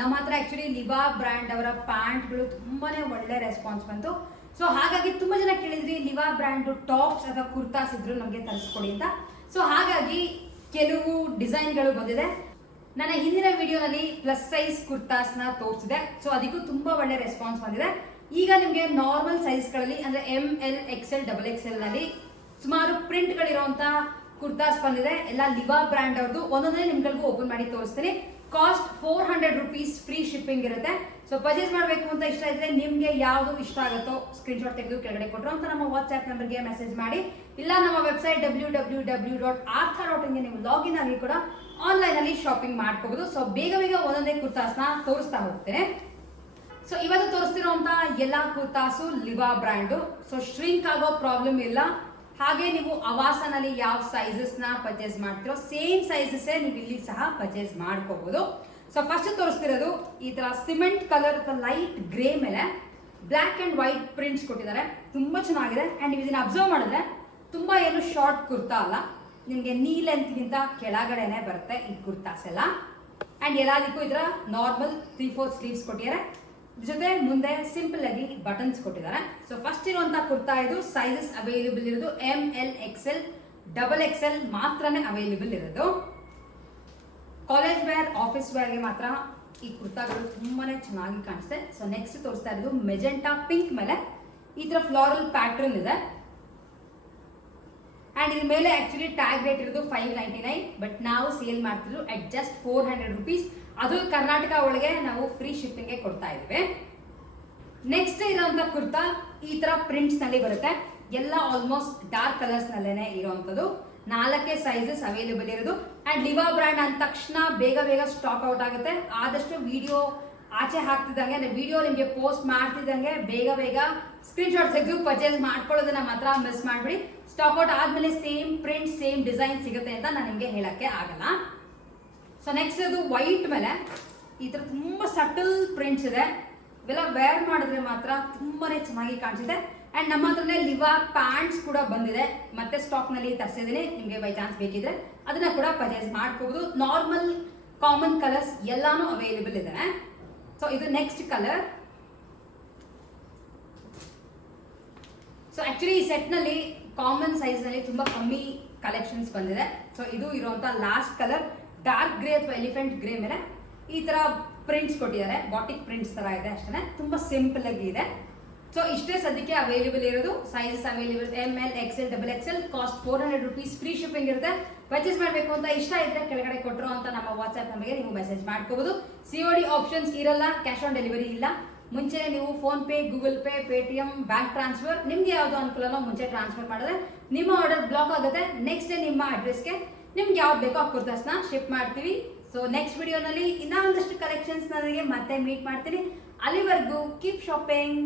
ನಮ್ಮ ಹತ್ರ actually ಲಿವಾ brand ಅವರ ಪ್ಯಾಂಟ್ಗಳು ತುಂಬಾನೇ ಒಳ್ಳೆ ರೆಸ್ಪಾನ್ಸ್ ಬಂತು. ಸೊ ಹಾಗಾಗಿ ತುಂಬಾ ಜನ ಕೇಳಿದ್ರಿ ಲಿವಾ ಬ್ರ್ಯಾಂಡ್ ಟಾಪ್ಸ್ ಅಥವಾ ಕುರ್ತಾಸ್ ಇದ್ರು ನಮಗೆ ತರಿಸ್ಕೊಡಿ ಅಂತ. ಸೊ ಹಾಗಾಗಿ ಕೆಲವು ಡಿಸೈನ್ಗಳು ಬಂದಿದೆ. ನನ್ನ ಹಿಂದಿನ ವಿಡಿಯೋನಲ್ಲಿ ಪ್ಲಸ್ ಸೈಜ್ ಕುರ್ತಾಸ್ನ ತೋರಿಸಿದೆ. ಸೊ ಅದಕ್ಕೂ ತುಂಬಾ ಒಳ್ಳೆ ರೆಸ್ಪಾನ್ಸ್ ಬಂದಿದೆ. ಈಗ ನಿಮಗೆ ನಾರ್ಮಲ್ ಸೈಜ್ಗಳಲ್ಲಿ ಅಂದ್ರೆ ML XL XXL ನಲ್ಲಿ ಸುಮಾರು ಪ್ರಿಂಟ್ಗಳಿರುವಂತ ಕುರ್ತಾಸ್ ಬಂದಿದೆ. ಎಲ್ಲ ಲಿವಾ ಬ್ರ್ಯಾಂಡ್ ಅವ್ರದ್ದು. ಒಂದೊಂದೇ ನಿಮ್ಗಳಿಗೂ ಓಪನ್ ಮಾಡಿ ತೋರಿಸ್ತೀನಿ. ಕಾಸ್ಟ್ 400 ರೂಪೀಸ್, ಫ್ರೀ ಶಿಪ್ಪಿಂಗ್ ಇರುತ್ತೆ. ಸೊ ಪರ್ಚೇಸ್ ಮಾಡಬೇಕು ಅಂತ ಇಷ್ಟ ಇದ್ರೆ ನಿಮ್ಗೆ ಯಾವ್ದು ಇಷ್ಟ ಆಗುತ್ತೋ ಸ್ಕ್ರೀನ್ ಶಾಟ್ ತೆಗೆದು ಕೆಳಗಡೆ ಕೊಟ್ಟರು ಅಂತ ನಮ್ಮ ವಾಟ್ಸ್ಆಪ್ ನಂಬರ್ಗೆ ಮೆಸೇಜ್ ಮಾಡಿ, ಇಲ್ಲ ನಮ್ಮ ವೆಬ್ಸೈಟ್ www.artha.in ಗೆ ನೀವು ಲಾಗಿನ್ ಆಗಿ ಕೂಡ ಆನ್ಲೈನ್ ಅಲ್ಲಿ ಶಾಪಿಂಗ್ ಮಾಡ್ಕೋಬಹುದು. ಸೊ ಬೇಗ ಒಂದೊಂದೇ ಕುರ್ತಾಸ್ನ ತೋರಿಸ್ತಾ ಹೋಗ್ತೇನೆ. ಸೊ ಇವತ್ತು ತೋರಿಸ್ತಿರೋಂತ ಎಲ್ಲಾ ಕುರ್ತಾಸು ಲಿವಾ ಬ್ರ್ಯಾಂಡು. ಸೊ ಶ್ರಿಂಕ್ ಆಗೋ ಪ್ರಾಬ್ಲಮ್ ಇಲ್ಲ. ಹಾಗೆ ನೀವು ಅವಾಸನಲ್ಲಿ ಯಾವ ಸೈಜಸ್ ನ ಪರ್ಚೇಸ್ ಮಾಡ್ತಿರೋ ಸೇಮ್ ಸೈಜಸ್ ನೀವು ಇಲ್ಲಿ ಸಹ ಪರ್ಚೇಸ್ ಮಾಡ್ಕೋಬಹುದು. ಸೊ ಫಸ್ಟ್ ತೋರಿಸ್ತಿರೋದು ಈ ತರ ಸಿಮೆಂಟ್ ಕಲರ್ ಲೈಟ್ ಗ್ರೇ ಮೇಲೆ ಬ್ಲಾಕ್ ಅಂಡ್ ವೈಟ್ ಪ್ರಿಂಟ್ಸ್ ಕೊಟ್ಟಿದ್ದಾರೆ. ತುಂಬಾ ಚೆನ್ನಾಗಿದೆ. ಅಂಡ್ ನೀವು ಇದನ್ನ ಅಬ್ಸರ್ವ್ ಮಾಡಿದ್ರೆ ತುಂಬಾ ಏನು ಶಾರ್ಟ್ ಕುರ್ತಾ ಅಲ್ಲ, ನಿಮ್ಗೆ ನೀ ಲೆಂತ್ ಗಿಂತ ಕೆಳಗಡೆನೆ ಬರುತ್ತೆ ಈ ಕುರ್ತಾಸ್ ಎಲ್ಲ. ಅಂಡ್ ಎಲ್ಲದಕ್ಕೂ ಇದರ ನಾರ್ಮಲ್ 3/4 ಸ್ಲೀವ್ಸ್ ಕೊಟ್ಟಿದ್ದಾರೆ. ಜೊತೆ ಮುಂದೆ ಸಿಂಪಲ್ ಆಗಿ ಬಟನ್ಸ್ ಕೊಟ್ಟಿದ್ದಾರೆ. ಸೊ ಫಸ್ಟ್ ಇರುವಂತಹ ಕುರ್ತಾ ಇದು. ಸೈಜಸ್ ಅವೈಲೇಬಲ್ ಇರೋದು ML XL XXL ಮಾತ್ರನೇ ಅವೈಲೇಬಲ್ ಇರೋದು. ಕಾಲೇಜ್ ವೇರ್, ಆಫೀಸ್ ವೇರ್ಗೆ ಮಾತ್ರ ಈ ಕುರ್ತಾಗಳು ತುಂಬಾನೇ ಚೆನ್ನಾಗಿ ಕಾಣಿಸುತ್ತೆ. ಸೊ ನೆಕ್ಸ್ಟ್ ತೋರಿಸ್ತಾ ಇರೋದು ಮೆಜೆಂಟಾ ಪಿಂಕ್ ಮೇಲೆ ಈ ತರ ಫ್ಲೋರಲ್ ಪ್ಯಾಟರ್ನ್ ಇದೆ. ಅಂಡ್ ಇದ್ರ ಮೇಲೆ ಆಕ್ಚುಲಿ ಟ್ಯಾಗ್ ರೇಟ್ ಇರೋದು 599, ಬಟ್ ನಾವು ಸೇಲ್ ಮಾಡ್ತಿದ್ರು ಅಟ್ ಜಸ್ಟ್ 400 ರೂಪೀಸ್. ಅದು ಕರ್ನಾಟಕ ಒಳಗೆ ನಾವು ಫ್ರೀ ಶಿಪ್ಪಿಂಗ್ ಕೊಡ್ತಾ ಇದ್ದೀವಿ. ನೆಕ್ಸ್ಟ್ ಇರೋಂಥ ಕುರ್ತಾ ಈ ತರ ಪ್ರಿಂಟ್ಸ್ ನಲ್ಲಿ ಬರುತ್ತೆ. ಎಲ್ಲ ಆಲ್ಮೋಸ್ಟ್ ಡಾರ್ಕ್ ಕಲರ್ಸ್ ನಲ್ಲೇನೆ ಇರುವಂತದ್ದು. 4 ಸೈಜಸ್ ಅವೈಲೇಬಲ್ ಇರೋದು. ಅಂಡ್ ಲಿವಾ ಬ್ರ್ಯಾಂಡ್ ಅಂದ ತಕ್ಷಣ ಬೇಗ ಸ್ಟಾಕ್ ಔಟ್ ಆಗುತ್ತೆ. ಆದಷ್ಟು ವಿಡಿಯೋ ಆಚೆ ಹಾಕ್ತಿದ್ದಂಗೆ, ವಿಡಿಯೋ ನಿಮಗೆ ಪೋಸ್ಟ್ ಮಾಡ್ತಿದ್ದಂಗೆ ಬೇಗ ಸ್ಕ್ರೀನ್ ಶಾಟ್ ತೆಗೆದು ಪರ್ಚೇಸ್ ಮಾಡ್ಕೊಳ್ಳೋದನ್ನ ಮಾತ್ರ ಮಿಸ್ ಮಾಡ್ಬಿಡಿ. ಸ್ಟಾಕ್ ಔಟ್ ಆದ್ಮೇಲೆ ಸೇಮ್ ಪ್ರಿಂಟ್ ಸೇಮ್ ಡಿಸೈನ್ ಸಿಗುತ್ತೆ ಅಂತ ನಾನು ನಿಮ್ಗೆ ಹೇಳಕ್ಕೆ ಆಗಲ್ಲ. ಸೊ ನೆಕ್ಸ್ಟ್ ಇದು ವೈಟ್ ಮೇಲೆ ಈ ತರ ತುಂಬಾ ಸಟಲ್ ಪ್ರಿಂಟ್ಸ್ ಇದೆ. ಇವೆಲ್ಲ ವೇರ್ ಮಾಡಿದ್ರೆ ಮಾತ್ರ ತುಂಬಾನೇ ಚೆನ್ನಾಗಿ ಕಾಣಿಸುತ್ತೆ. ಅಂಡ್ ನಮ್ಮ ಹತ್ರನೇ ಲಿವಾ ಪ್ಯಾಂಟ್ಸ್ ಕೂಡ ಬಂದಿದೆ, ಮತ್ತೆ ಸ್ಟಾಕ್ ನಲ್ಲಿ ತರಿಸಿದೀನಿ. ನಿಮ್ಗೆ ಬೈ ಚಾನ್ಸ್ ಬೇಕಿದ್ರೆ ಅದನ್ನ ಕೂಡ ಪರ್ಚೇಸ್ ಮಾಡ್ಕೋಬಹುದು. ನಾರ್ಮಲ್ ಕಾಮನ್ ಕಲರ್ಸ್ ಎಲ್ಲಾನು ಅವೈಲೇಬಲ್ ಇದೆ. ಸೊ ಇದು ನೆಕ್ಸ್ಟ್ ಕಲರ್. ಸೊ ಆಕ್ಚುಲಿ ಈ ಸೆಟ್ ನಲ್ಲಿ ಕಾಮನ್ ಸೈಜ್ ನಲ್ಲಿ ತುಂಬಾ ಕಮ್ಮಿ ಕಲೆಕ್ಷನ್ಸ್ ಬಂದಿದೆ. ಸೊ ಇದು ಇರುವಂತ ಲಾಸ್ಟ್ ಕಲರ್ ಡಾರ್ಕ್ ಗ್ರೇ ಅಥವಾ ಎಲಿಫೆಂಟ್ ಗ್ರೇ ಮೇಲೆ ಈ ತರ ಪ್ರಿಂಟ್ಸ್ ಕೊಟ್ಟಿದ್ದಾರೆ. ಬಾಟಿಕ್ ಪ್ರಿಂಟ್ಸ್ ತರ ಇದೆ ಅಷ್ಟೇ, ತುಂಬಾ ಸಿಂಪಲ್ ಆಗಿ ಇದೆ. ಸೊ ಇಷ್ಟೇ ಸದ್ಯಕ್ಕೆ ಅವೈಲೇಬಲ್ ಇರೋದು. Sizes available ML XL XXL. Cost 400 rupees, free shipping ಇರುತ್ತೆ. ಪರ್ಚೇಸ್ ಮಾಡಬೇಕು ಅಂತ ಇಷ್ಟ ಇದ್ರೆ ಕೆಳಗಡೆ ಕೊಟ್ಟರು ಅಂತ ನಮ್ಮ ವಾಟ್ಸ್ಆಪ್ ನಂಬರ್ಗೆ ನೀವು ಮೆಸೇಜ್ ಮಾಡ್ಕೋಬಹುದು. COD ಆಪ್ಷನ್ಸ್ ಇರಲ್ಲ, ಕ್ಯಾಶ್ ಆನ್ ಡೆಲಿವರಿ ಇಲ್ಲ. ಮುಂಚೆ ನೀವು phone pay, Google pay, Paytm, bank transfer ನಿಮ್ಗೆ ಯಾವ್ದು ಅನುಕೂಲನೋ ಮುಂಚೆ ಟ್ರಾನ್ಸ್ಫರ್ ಮಾಡಿದ್ರೆ ನಿಮ್ಮ ಆರ್ಡರ್ ಬ್ಲಾಕ್ ಆಗುತ್ತೆ. ನೆಕ್ಸ್ಟ್ ಡೇ ನಿಮ್ಮ ಅಡ್ರೆಸ್ಗೆ ನಿಮ್ಗೆ ಯಾವ್ದು ಬೇಕೋ ಆ ಕುರ್ತಾಸ್ನ ಶಿಪ್ ಮಾಡ್ತೀವಿ. ಸೊ ನೆಕ್ಸ್ಟ್ ವಿಡಿಯೋನಲ್ಲಿ ಇನ್ನೊಂದಷ್ಟು ಕಲೆಕ್ಷನ್ಸ್ ನನಗೆ ಮತ್ತೆ ಮೀಟ್ ಮಾಡ್ತೀನಿ. ಅಲ್ಲಿವರೆಗೂ ಕೀಪ್ ಶಾಪಿಂಗ್.